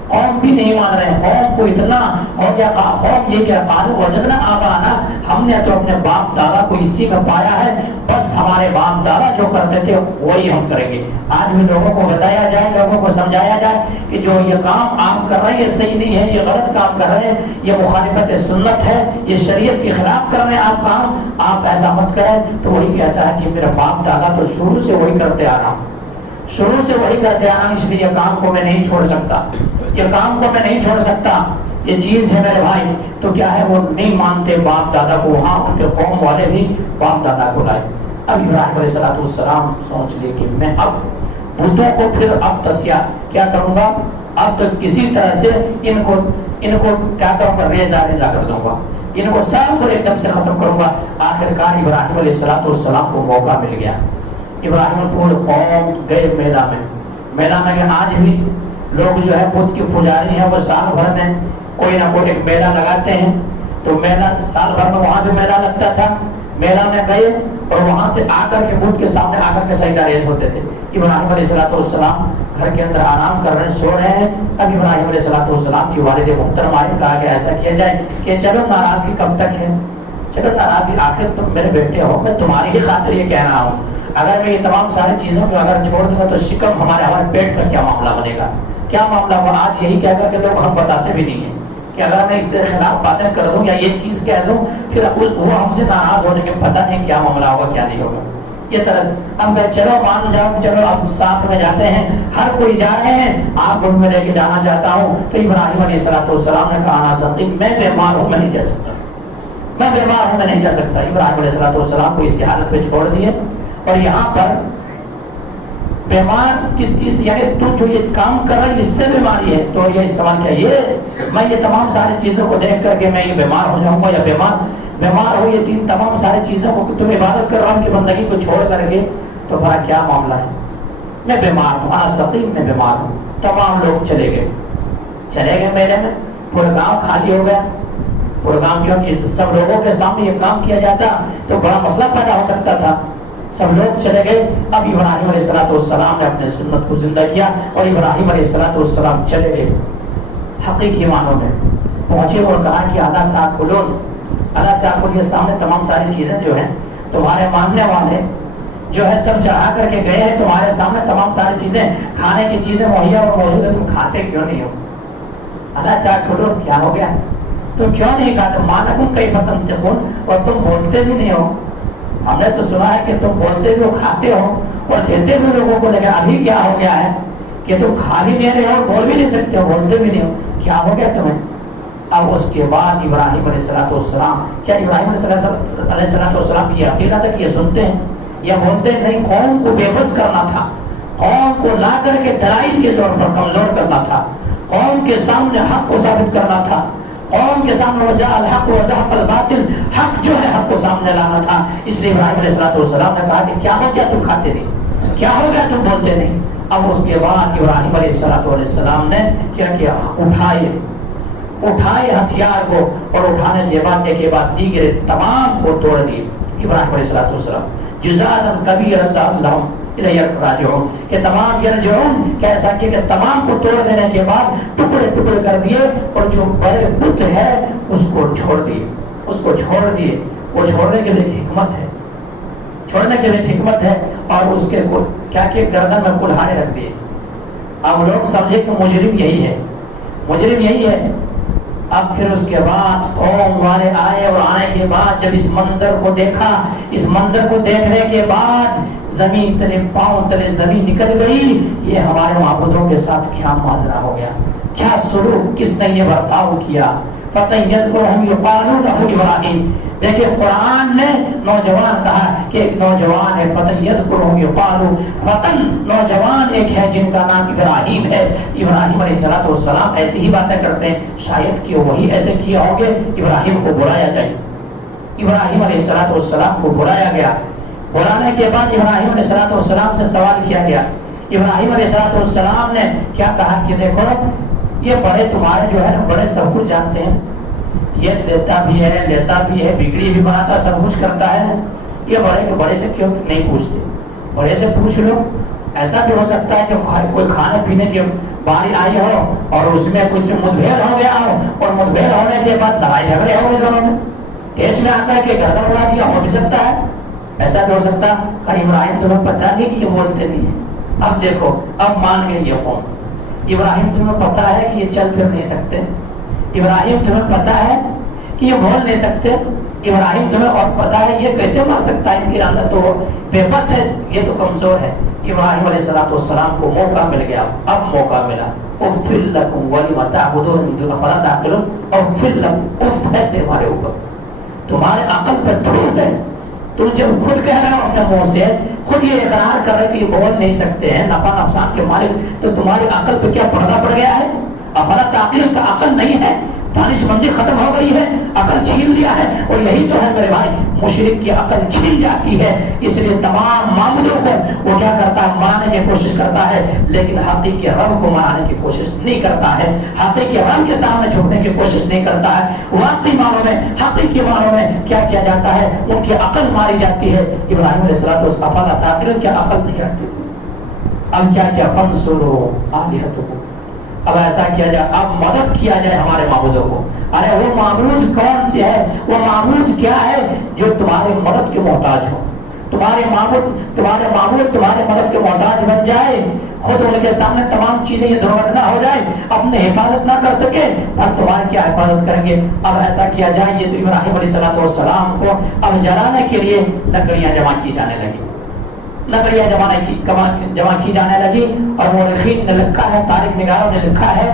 قوم بھی نہیں مان رہے. قوم کو اتنا ہو گیا, قوم یہ کہ قالوا وجدنا آباءنا, ہم نے تو اپنے باپ دادا کو اسی میں پایا ہے, بس ہمارے باپ دادا جو کرتے تھے وہی ہم کریں گے. آج بھی لوگوں کو بتایا جائے, لوگوں کو سمجھایا جائے کہ جو یہ کام آپ کر رہے ہیں یہ صحیح نہیں ہے, یہ غلط کام کر رہے ہیں, یہ مخالفت سنت ہے, یہ شریعت کے خلاف کر رہے ہیں آپ کام, آپ ایسا مت کریں. تو وہی کہتا ہے کہ میرا باپ دادا تو شروع سے وہی کرتے آ رہا ہوں, شروع سے وہی کرتے آ رہا ہوں, اس لیے یہ کام کو میں نہیں چھوڑ سکتا, یہ کام کو میں نہیں چھوڑ سکتا, یہ چیز ہے میرے بھائی. تو کیا ہے, وہ نہیں مانتے باپ دادا کو, وہاں ان کے قوم والے بھی باپ دادا کو لائے. اب ابراہیم علیہ السلام سوچ لے کہ میں اب بتوں کو پھر اب تسیا کیا کروں گا, اب تو کسی طرح سے ان کو کیا کروں گا, ریزا کر دوں گا, ان کو سب کو ایک دم سے ختم کروں گا. آخرکار ابراہیم علیہ السلام کو موقع مل گیا. ابراہیم پورے قوم گئے میلہ میں آج بھی لوگ جو ہے بدھ کے پجاری ہیں, وہ سال بھر میں کوئی نہ کوئی ایک میلہ لگاتے ہیں. تو میلہ سال بھر میں وہاں بھی میلہ لگتا تھا, میلہ میں گئے اور وہاں سے آ کر کے بدھ کے سامنے آ کر کے سجدہ ریز ہوتے تھے. ابراہیم علیہ السلام گھر کے اندر آرام کر رہے ہیں, سو رہے ہیں. اب ابراہیم علیہ السلام کی والد محترم آئے, کہا کہ ایسا کیا جائے کہ چلو ناراضگی کب تک ہے, چلو ناراضگی, آخر تم میرے بیٹے ہو, میں تمہاری ہی خاطر یہ کہہ رہا ہوں, اگر میں یہ تمام ساری چیزوں کو اگر چھوڑ دوں گا تو شکم ہمارے پیٹ کا کیا معاملہ بنے گا, کیا معاملہ ہوگا. آج یہی کہہ کر کے لوگ ہم بتاتے بھی نہیں ہیں کہ اگر میں اس کے خلاف باتیں کر دوں یا یہ چیز کہہ دوں, پھر وہ ہم سے ناراض ہونے کے پتہ نہیں کیا معاملہ ہوگا کیا نہیں ہوگا. یہ طرح اب میں چلو مان جاؤ, چلو اب ساتھ میں جاتے ہیں, ہر کوئی جا رہے ہیں, آپ ان میں لے کے جانا چاہتا ہوں. تو ابراہیم علیہ السلام نے کہا سقیم, میں بیمار ہوں, میں نہیں جا سکتا, میں بیمار ہوں, میں نہیں جا سکتا. ابراہیم علیہ السلام کو اس کی حالت پہ چھوڑ دیے. اور یہاں پر بیمار کس چیز, یعنی تو جو یہ کام کر رہا ہے اس سے بیماری ہے, تو یہ استعمال کیا, یہ میں یہ تمام ساری چیزوں کو دیکھ کر کے میں یہ بیمار ہو جاؤں گا, یا بیمار ہو, یہ تمام ساری چیزوں کو تم عبادت کر رہا ہوں کہ بندگی کو چھوڑ کر کے, تو بڑا کیا معاملہ ہے, میں بیمار ہوں, انا سقیم, میں بیمار ہوں. تمام لوگ چلے گئے میلے میں, پورا گاؤں خالی ہو گیا. پورا گاؤں, کیونکہ سب لوگوں کے سامنے یہ کام کیا جاتا تو بڑا مسئلہ پیدا ہو سکتا تھا. سب لوگ چلے گئے. اب ابراہیم علیہ السلام نے اپنے سنت کو زندہ کیا, اور ابراہیم علیہ السلام چلے گئے, حقیقی معنوں میں پہنچے اور کہا کہ اللہ تعالیٰ, یہ سامنے تمام ساری چیزیں جو ہیں تمہارے ماننے والے جو ہے سب چڑھا کر کے گئے ہیں, تمہارے سامنے تمام ساری چیزیں, کھانے کی چیزیں مہیا اور موجود ہے, تم کھاتے کیوں نہیں ہو؟ اللہ تعالیٰ کیا ہو گیا, تم کیوں نہیں کھاتے؟ مانکم کیف تنطقون, اور تم بولتے بھی نہیں ہو. ہم نے تو سنا ہے کہ تم بولتے بھی ہو, کھاتے ہو اور دیتے بھی لوگوں کو, لیکن ابھی کیا ہو گیا ہے کہ تم کھا بھی نہیں رہے ہو, بول بھی نہیں سکتے ہو, بولتے بھی نہیں ہو, کیا ہو گیا تمہیں؟ اب اس کے بعد ابراہیم علیہ السلام, کیا ابراہیم علیہ السلام یہ عقیدہ تھا کہ یہ سنتے ہیں یا بولتے ہیں؟ نہیں, قوم کو بے بس کرنا تھا, قوم کو لا کر کے دلائل کے زور پر کمزور کرنا تھا, قوم کے سامنے حق کو ثابت کرنا تھا, قوم کے سامنے وجاء الحق وزهق الباطل, حق جو ہے حق کو سامنے لانا تھا. اس لیے ابراہیم علیہ السلام نے کہا کہ کیا ہو گیا تم کھاتے نہیں, کیا ہو گیا تم بولتے نہیں. اب اس کے بعد ابراہیم علیہ السلام نے کیا کیا, اٹھائے ہتھیار کو, اور اٹھانے کے بعد ایک کے بعد دیگر تمام کو توڑ دیے. ابراہیم علیہ السلام جزاء کبیرا لهم الیہ راجعون, کہ تمام یرجعون, کیسا کہ تمام کو توڑ دینے کے بعد ٹکڑے ٹکڑے کر دیے, اور جو بڑے بت ہے اس کو چھوڑ دیے, اس کو چھوڑ دیے. وہ چھوڑنے کے لیے حکمت ہے, چھوڑنے کے لیے حکمت ہے, اور اس کے کیا کہ گردن میں کلہاڑے رکھ دیے. اب لوگ سمجھے کہ مجرم یہی ہے, مجرم یہی ہے. اب پھر اس کے بعد قوم والے آئے, اور آنے کے بعد جب اس منظر کو دیکھا, اس منظر کو دیکھنے کے بعد زمین تلے, پاؤں تلے زمین نکل گئی. یہ ہمارے معبودوں کے ساتھ کیا ماجرا ہو گیا, کیا سلوک, کس نے یہ برتاؤ کیا. فَتَيَّذْكُرُهُمْ يُقَالُ لَهُ إِبْرَاهِيمُ, دیکھیں قرآن نے نوجوان کہا کہ ایک نوجوان ہے, فَتَيَّذْكُرُهُمْ يُقَالُ, فتن نوجوان ایک ہے جن کا نام ابراہیم ہے. ابراہیم علیہ السلام ایسی ہی باتیں کرتے ہیں, شاید کہ وہی ایسے کیا ہوگے. ابراہیم کو بلایا جائے, ابراہیم علیہ السلام کو بلایا گیا, بلانے کے بعد ابراہیم علیہ السلام سے سوال کیا گیا. ابراہیم علیہ السلام نے کیا کہا کہ دیکھو یہ بڑے تمہارے جو ہے نا بڑے سب کچھ جانتے ہیں, یہ دیتا بھی ہے لیتا بھی ہے, بگڑی بھی بناتا, سب کچھ کرتا ہے, یہ بڑے کے بڑے سے کیوں نہیں پوچھتے؟ بڑے سے پوچھ لو. ایسا بھی ہو سکتا ہے کہ کوئی کھانے پینے کی باری آئی ہو اور اس میں کچھ مد بھیڑ ہو گیا ہو, اور مد بھیڑ ہونے کے بعد لڑائی جھگڑے ہو گئے دونوں میں, کیس میں آتا ہے کہ گردن اڑا دیا, ہو بھی سکتا ہے. ایسا بھی ہو سکتا ہے. اور ابراہیم تمہیں پتا نہیں کہ یہ بولتے نہیں ہیں. اب دیکھو اب مان گئے یہ قوم. ابراہیم تمہیں پتا ہے کہ یہ چل پھر نہیں سکتے, ابراہیم تمہیں پتا ہے کہ یہ بول نہیں سکتے, ابراہیم تمہیں اور پتا ہے یہ کیسے مار سکتا ہے, ان کے اندر تو بے بس ہے, یہ تو کمزور ہے. ابراہیم علیہ السلام کو موقع مل گیا, اب موقع ملا. اُفِّلْ لَكُمْ وَلِمَ تَعْبُدُونَ مِن دُونِ اللَّهِ أَفَلَا تَعْقِلُونَ. اُفِّلْ لَكُمْ, اف ہے تمہارے اوپر, تمہارے عقل پہ دھول ہے. تم جب خود کہہ رہے ہو اپنے منہ سے, خود یہ اقرار کر رہے کہ یہ بول نہیں سکتے ہیں, نفع نقصان کے مالک, تو تمہاری عقل پہ کیا پردہ پڑ گیا ہے؟ افلا تعقلون, کا عقل نہیں ہے, دانش مندی ختم ہو گئی ہے, عقل چھین لیا ہے. اور یہی تو ہے میرے بھائی, مشرک کی عقل چھین جاتی ہے. اس لیے تمام معبودوں کو وہ کیا کرتا ہے, ماننے کی کوشش کرتا ہے, لیکن حقیقی رب کو ماننے کی کوشش نہیں کرتا ہے, حقیقی رب کے سامنے جھکنے کی کوشش نہیں کرتا ہے. واقعی معنوں میں, حقیقی معنوں میں کیا کیا جاتا ہے, ان کی عقل ماری جاتی ہے. ابراہیم علیہ السلام افلا تعقلون, کیا عقل نہیں آتی؟ اب کیا کیا فانصروا آلہتکم, اب ایسا کیا جائے, اب مدد کیا جائے ہمارے معبودوں کو. ارے وہ معبود کون سے ہے, وہ معبود کیا ہے جو تمہارے مدد کے محتاج ہو. تمہارے معبود تمہارے مدد کے محتاج بن جائے, خود ان کے سامنے تمام چیزیں یہ دھروت نہ ہو جائے, اپنے حفاظت نہ کر سکے, اب تمہاری کیا حفاظت کریں گے. اب ایسا کیا جائے, یہ ابراہیم علیہ السلام کو اب جلانے کے لیے لکڑیاں جمع کی جانے لگی, لکڑیاں جمع کی جانے لگی. اور مورخین نے لکھا ہے, تاریخ نگاروں نے لکھا ہے,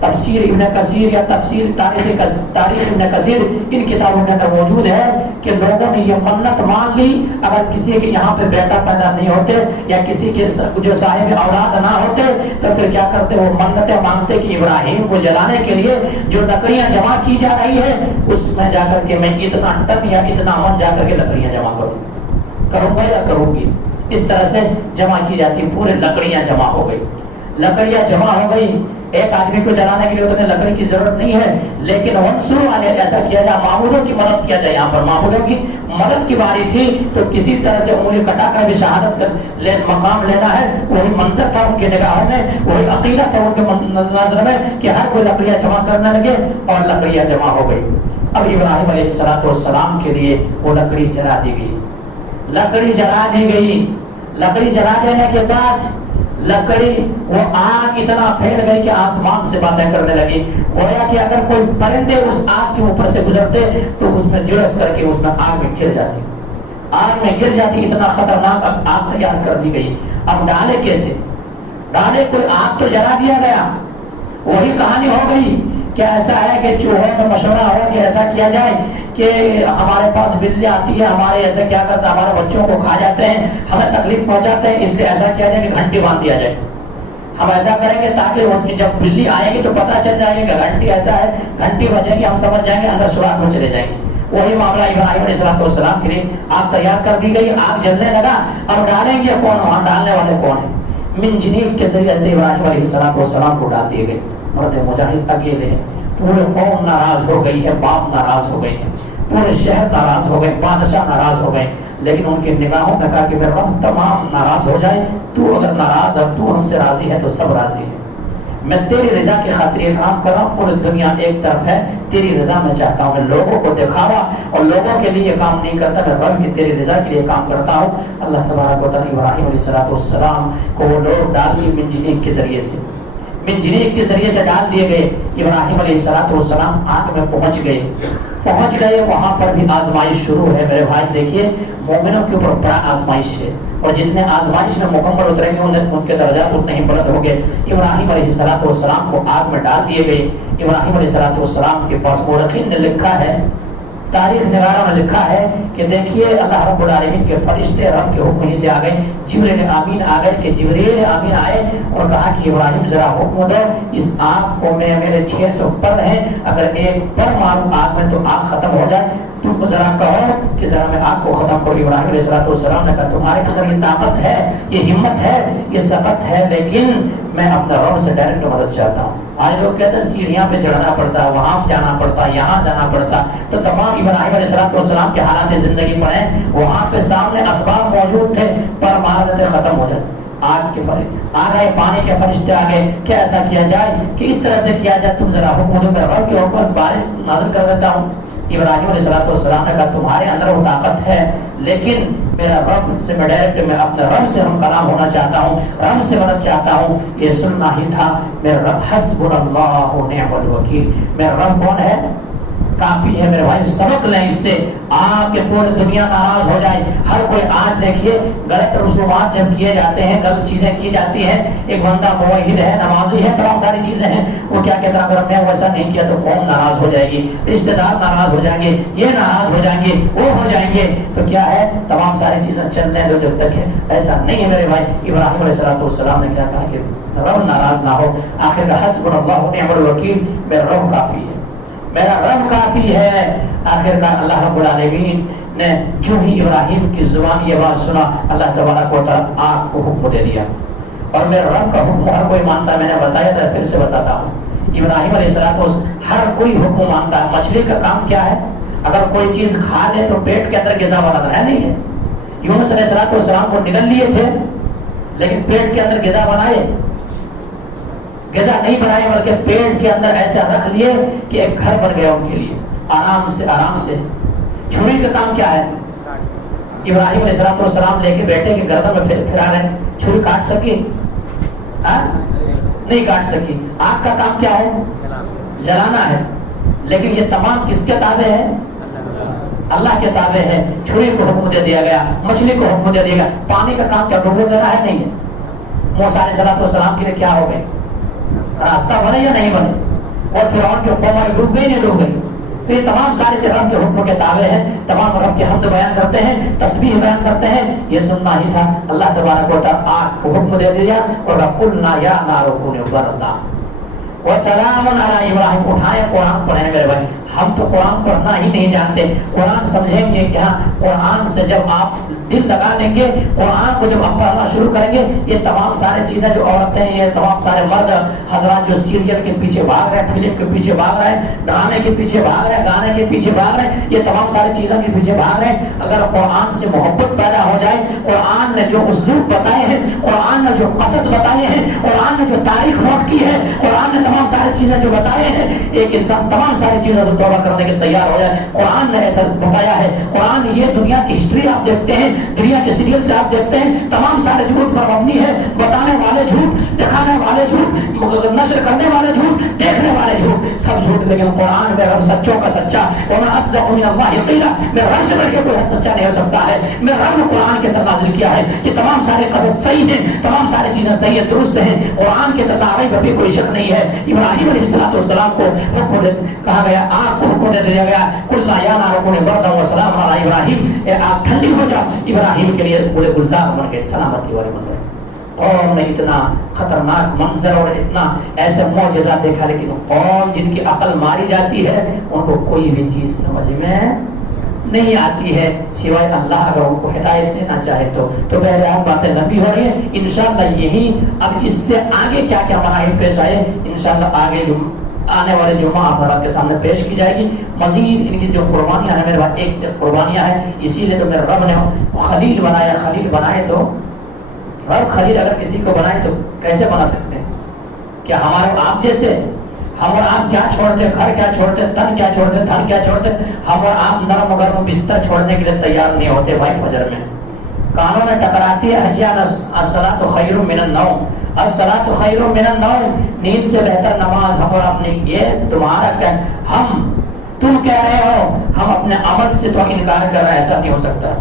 تفسیر ابن کثیر یا تفسیر تاریخ ابن کثیر, ان کتابوں کے اندر موجود ہے کہ لوگوں نے یہ منت مان لی, اگر کسی کے یہاں پہ بیٹا پیدا نہیں ہوتے یا کسی کے جو صاحب اولاد نہ ہوتے تو پھر کیا کرتے, وہ منتیں مانگتے کہ ابراہیم کو جلانے کے لیے جو لکڑیاں جمع کی جا رہی ہے اس میں جا کر کے میں اتنا ٹن یا اتنا من جا کر کے لکڑیاں جمع کروں گا یا کروں گی. اس طرح سے جمع کی جاتی, پورے لکڑیاں جمع ہو گئی, لکڑیاں جمع ہو گئی. ایک آدمی کو جلانے کے لیے اتنے لکڑی کی ضرورت نہیں ہے, لیکن ونسروا والے ایسا کیا جائے, معبودوں کی مدد کیا جائے. یہاں پر معبودوں کی مدد کی باری تھی تو کسی طرح سے انگلی کٹا کر بھی شہادت مقام لینا ہے, وہی منظر تھا ان کی نگاہوں میں, وہی عقیدہ تھا ان کے نظر میں کہ ہر کوئی لکڑیاں جمع کرنے لگے, اور لکڑیاں جمع ہو گئی. اب ابراہیم علیہ السلام کے لیے وہ لکڑی جلا دی گئی, لکڑی جلا دی گئی. لکڑی جلا دینے کے بعد لکڑی وہ آگ اتنا پھیل گئی کہ آسمان سے باتیں کرنے لگی. گویا کہ اگر کوئی پرندے اس آگ کے اوپر سے گزرتے تو اس میں جلس کر کے اس میں آگ میں گر جاتی, آگ میں گر جاتی. اتنا خطرناک آگ تیار کر دی گئی. اب ڈالے کیسے, ڈالے, کوئی آگ تو جلا دیا گیا. وہی کہانی ہو گئی کہ ایسا ہے کہ چوہوں میں مشورہ ہو کہ ایسا کیا جائے کہ ہمارے پاس بلی آتی ہے, ہمارے ایسا کیا کرتا ہے, ہمارے بچوں کو کھا جاتے ہیں, ہمیں تکلیف پہنچاتے ہیں, اس لیے ایسا کیا جائے کہ گھنٹی باندھ دیا جائے. ہم ایسا کریں گے تاکہ جب بلی آئے گی تو پتہ چل جائے گی کہ گھنٹی ایسا ہے, گھنٹی بجے گی, ہم سمجھ جائیں گے اندر سوراخ میں چلے جائیں گے. وہی معاملہ ابراہیم علیہ السلام کے لیے آگ تیار کر دی گئی, آگ جلنے لگا. اب ڈالیں گے کون, وہاں ڈالنے والے کون ہیں؟ من جنیب کے ذریعے ابراہیم علیہ السلام کو ڈال دیے گئے. مرد مجاہد اکیلے ہیں, پورے قوم ناراض ہو گئی ہے, باپ ناراض ہو گئی ہے, پورے شہر ناراض ہو گئے, بادشاہ ناراض ہو گئے. لیکن ان کی نگاہوں میں کہا کہ میرے رب تمام ناراض ہو جائے, تو اگر ناراض ہے, تو ہم سے راضی ہے تو سب راضی ہے. میں تیری رضا کی خاطر یہ کام کر رہا ہوں, پوری دنیا ایک طرف ہے, تیری رضا میں چاہتا ہوں. میں لوگوں کو دکھاوا اور لوگوں کے لیے یہ کام نہیں کرتا, میں رب کی تیری رضا کے لیے کام کرتا ہوں. اللہ تبارک و تعالی ابراہیم علیہ السلام کو وہ لوگ ڈال دی من جنیب کے ذریعے سے, من جنیب کے ذریعے سے ڈال دیے گئے. ابراہیم علیہ السلام آگ میں پہنچ گئے. وہاں پر بھی آزمائش شروع ہے میرے بھائی. دیکھیے مومنوں کے اوپر بڑا آزمائش ہے, اور جتنے آزمائش میں مکمل اتریں گے ان کے درجات اتنے ہی بلند ہوں گے. ابراہیم علیہ السلام کو آگ میں ڈال دیے گئے. ابراہیم علیہ السلام کے پاس مورخین نے لکھا ہے, تاریخ نگاروں نے لکھا ہے کہ دیکھیے اللہ رب العالمین کے فرشتے رب کے حکم ہی سے آ گئے. جبریل امین آ گئے کہ جبریل امین آئے اور کہا کہ ابراہیم ذرا حکم دو, اس آگ کو میں میرے 600 پر ہیں, اگر ایک پر ماروں آگ میں تو آگ ختم ہو جائے. تم کو ذرا کہو کہ ذرا میں آگ کو ختم کروں. ابراہیم علیہ السلام نے کہا تمہارے اندر یہ طاقت ہے, یہ ہمت ہے, یہ سخت ہے, لیکن میں اپنے رب سے ڈائریکٹ مدد چاہتا ہوں. آج لوگ کہتے ہیں سیڑھیاں پہ چڑھنا پڑتا ہے, وہاں جانا پڑتا ہے, یہاں جانا پڑتا. تو تمام ابراہیم علیہ السلام کے حالات زندگی پر ہیں, وہاں پہ سامنے اسباب موجود تھے پر مہارتیں ختم ہو جاتی. آگ کے فرشتے آ گئے, پانی کے فرشتے آ گئے, کیا ایسا کیا جائے کہ اس طرح سے کیا جائے, تم ذرا حکم دو, میں رب کے حکم بارش نازل کر دیتا ہوں. ابراہیم علیہ السلام نے کہا تمہارے اندر وہ طاقت ہے, لیکن میرا رب سے میں ڈائریکٹ میں اپنے رب سے ہم کلام ہونا چاہتا ہوں, رب سے مدد چاہتا ہوں. یہ سننا ہی تھا. میرا رب حسبنا اللہ و نعم الوکیل. میرا رب کون ہے؟ کافی ہے. میرے بھائی سبق لیں اس سے, آپ کے پوری دنیا ناراض ہو جائے. ہر کوئی آج دیکھیے غلط رسومات جب کیے جاتے ہیں, غلط چیزیں کی جاتی ہیں, ایک بندہ موحد ہے, نمازی ہے, تمام ساری چیزیں ہیں, وہ کیا کہتا ہے اگر میں ویسا نہیں کیا تو قوم ناراض ہو جائے گی, رشتے دار ناراض ہو جائیں گے, یہ ناراض ہو جائیں گے, وہ ہو جائیں گے. تو کیا ہے تمام ساری چیزیں چلنے دو جب تک ہے. ایسا نہیں ہے میرے بھائی. ابراہیم علیہ السلام نے کیا کہا کہ رب ناراض نہ ہو. آخر کا حسبنا اللہ و نعم الوکیل. میرا رب کافی ہے, میرا رب کافی ہے. آخر کار اللہ رب العالمین نے جو ہی ابراہیم کی زبان یہ بات سنا, اللہ تبارک و تعالی آگ کو حکم دے دیا. اور میرے رب کا حکم ہر کوئی مانتا ہے, میں نے بتایا تھا, پھر سے بتاتا ہوں. ابراہیم علیہ السلام ہر کوئی حکم مانتا ہے. مچھلی کا کام کیا ہے؟ اگر کوئی چیز کھا لے تو پیٹ کے اندر غذا بنا ہے, نہیں ہے. یونس علیہ السلام کو نگل لیے تھے, لیکن پیٹ کے اندر غذا بنائے؟ غذا نہیں بنائے, بلکہ پیٹ کے اندر ایسا رکھ لیے کہ ایک گھر بن گیا ان کے لیے, آرام سے آرام سے. چھری کا کام کیا ہے؟ ابراہیم علیہ السلام لے کے بیٹے کے گردن میں پھرا رہے, چھری کاٹ سکی؟ نہیں کاٹ سکی. آگ کا کام کیا ہے؟ جلانا ہے. لیکن یہ تمام کس کے تابع ہے؟ اللہ کے تابع ہے. چھری کو حکم دے دیا گیا, مچھلی کو حکم دے دیا گیا. پانی کا کام کیا ڈبو دینا ہے؟ نہیں ہے. موسیٰ علیہ السلام کے لیے کیا ہو گئے؟ راستہ بنے یا نہیں بنے؟ اور فرعون کی قوم ڈوب گئی نہیں ڈوب گئی؟ تو یہ تمام سارے چیز رب کے حکم کے تابع ہیں. تمام رب کے حمد بیان کرتے ہیں, تسبیح بیان کرتے ہیں. یہ سننا ہی تھا. اللہ تبارک و تعالی آگ کو حکم دے دیا اور قلنا یا نار کونی بردا وسلام علی ابراہیم. اٹھائے قرآن پڑھیں میرے بھائی. ہم تو قرآن پڑھنا ہی نہیں جانتے. قرآن سمجھیں گے کیا؟ قرآن سے جب آپ دل لگا لیں گے, قرآن کو جب آپ پڑھنا شروع کریں گے, یہ تمام سارے چیزیں جو عورتیں, یہ تمام سارے مرد حضرات جو سیریل کے پیچھے بھاگ رہے ہیں, فلم کے پیچھے بھاگ رہے ہیں, ڈرامے کے پیچھے بھاگ رہے ہیں, گانے کے پیچھے بھاگ رہے ہیں, یہ تمام ساری چیزوں کے پیچھے بھاگ رہے ہیں. اگر قرآن سے محبت پیدا ہو جائے, قرآن نے جو اسلوب بتائے ہیں, قرآن نے جو قصص بتائے ہیں, قرآن نے جو تاریخ نوٹ کی ہے, قرآن نے تمام ساری چیزیں جو بتائے ہیں, ایک انسان تمام ساری چیزوں سے توبہ کرنے کے تیار ہو جائے. قرآن نے ایسا بتایا ہے. قرآن یہ دنیا کی ہسٹری آپ دیکھتے ہیں, دنیا کے سیریل سے آپ دیکھتے ہیں, تمام سارے جھوٹ پر مبنی ہے. بتانے والے جھوٹ, دکھانے والے جھوٹ, نشر کرنے والے جھوٹ, دیکھنے والے جھوٹ, سب جھوٹ. لیکن قرآن میں رب سچوں کا سچا, وَمَا أَصْدَقُ مِنَ اللَّهِ قِيلًا. میرے رب سے بڑھ کے کوئی سچا نہیں ہو سکتا ہے. میرے رب نے قرآن کے اندر نازل کیا ہے. یہ تمام سارے قصص صحیح ہیں, تمام ساری چیزیں صحیح ہیں, درست ہیں. قرآن کے تداعی پر بھی کوئی شک نہیں ہے. ابراہیم علیہ السلام کو حکم کہا گیا, آگ کو حکم دے دیا گیا, قُلْنَا يَا نَارُ كُونِي بَرْدًا وَسَلَامًا عَلَىٰ إِبْرَاهِيمَ. آگ ٹھنڈی ہو جا. ابراہیم کے لیے پورے گلزار بن گئے, سلامتی والے بن گئے. اور میں اتنا خطرناک منظر اور اتنا ایسے معجزات دیکھا, لیکن قوم جن کی عقل ماری جاتی ہے ان کو کوئی بھی چیز سمجھ میں نہیں آتی ہے, سوائے اللہ اگر ان کو ہدایت دینا چاہے تو بہرحال باتیں لمبی ہو رہی ہیں. انشاءاللہ یہی اب اس سے آگے کیا کیا مراحل پیش آئے, انشاءاللہ آگے جو آنے والے جمعہ حضرات کے سامنے پیش کی جائے گی. مزید ان کی جو قربانیاں ہیں میرے بھائی, ایک سے قربانیاں ہیں, اسی لیے تو میرے رب نے خلیل بنایا. خلیل بنائے تو رب خلیل اگر کسی کو بنائے تو کیسے بنا سکتے ہیں؟ کیا ہمارے آپ جیسے ہم اور آپ کیا چھوڑتے, گھر کیا چھوڑتے, تن کیا چھوڑتے, دھن کیا چھوڑتے, ہم اور آپ نرم گرم بستر چھوڑنے کے لیے تیار نہیں ہوتے بھائی. فجر میں کانوں میں ٹکراتی ہے, حیان الصلاۃ خیر من النوم, الصلاۃ خیر من النوم, نیند سے بہتر نماز. ہم اور اپنے یہ تمہارا کیا, تم کہہ رہے ہو, ہم اپنے عمل سے تو انکار کر رہے ہیں, ایسا نہیں ہو سکتا.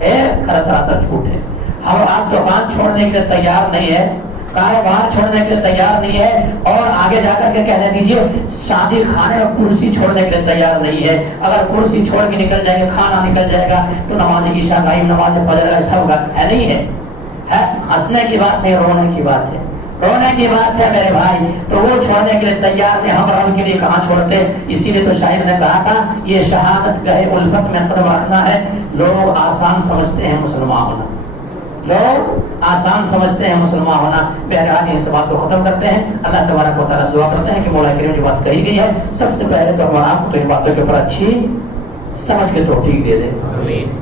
سراسر جھوٹ ہے. ہم آپ دکان چھوڑنے کے لیے تیار نہیں ہے, کاروبار چھوڑنے کے لیے تیار نہیں ہے, اور آگے جا کر کے کہنے دیجئے شادی خانے اور کرسی چھوڑنے کے لیے تیار نہیں ہے. اگر کرسی چھوڑ کے نکل جائیں گے, کھانا نکل جائے گا, تو نماز عشاء قائم, نماز فجر ایسا ہوگا, ہے نہیں ہے. ہنسنے کی بات نہیں, رونے کی بات ہے. رونے کی بات ہے میرے بھائی، تو وہ چھوڑنے کے لیے تیار نے، ہم رب کے لیے کہاں چھوڑتے؟ اسی لیے تو شاعر نے کہا تھا یہ شہادت گہے الفت میں قدم رکھنا ہے۔ لوگ آسان سمجھتے ہیں مسلمان ہونا، لوگ آسان سمجھتے ہیں مسلمان ہونا۔ بہرحال اس بات کو ختم کرتے ہیں، اللہ تبارک و تعالیٰ سے دعا کرتے ہیں کہ مولا کریم جو بات کہی گئی ہے سب سے پہلے تو ہم آپ کو ان باتوں کے اوپر اچھی سمجھ کے توفیق دے دے۔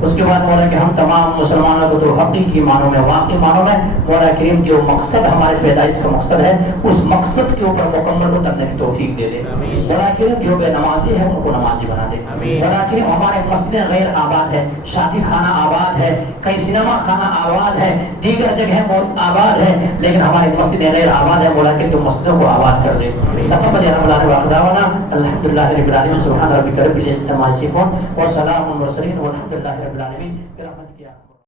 اس کے بعد مولا کہ ہم تمام مسلمانوں کو تو حقیقی معنوں میں، واقعی معنوں میں مولا کریم جو مقصد ہمارے پیدائش کا مقصد ہے اس مقصد کے اوپر مکمل اترنے کی توفیق دے دے۔ مولا کریم جو بے نمازی ہے ان کو نمازی بنا دے۔ مولا کریم ہمارے مسجدیں غیر آباد ہے، شادی خانہ آباد ہے، کئی سینما خانہ آباد ہے، دیگر جگہ آباد ہے، لیکن ہماری مسجدیں غیر آباد ہے۔ مولا کریم تو مسجدوں کو آباد کر دے۔ تقبل یا رب العالمین، الحمدللہ رب العالمین، سبحان ربک رب العزۃ عما یصفون وسلام المرسلین والحمد للہ رب العالمین برحمتک یا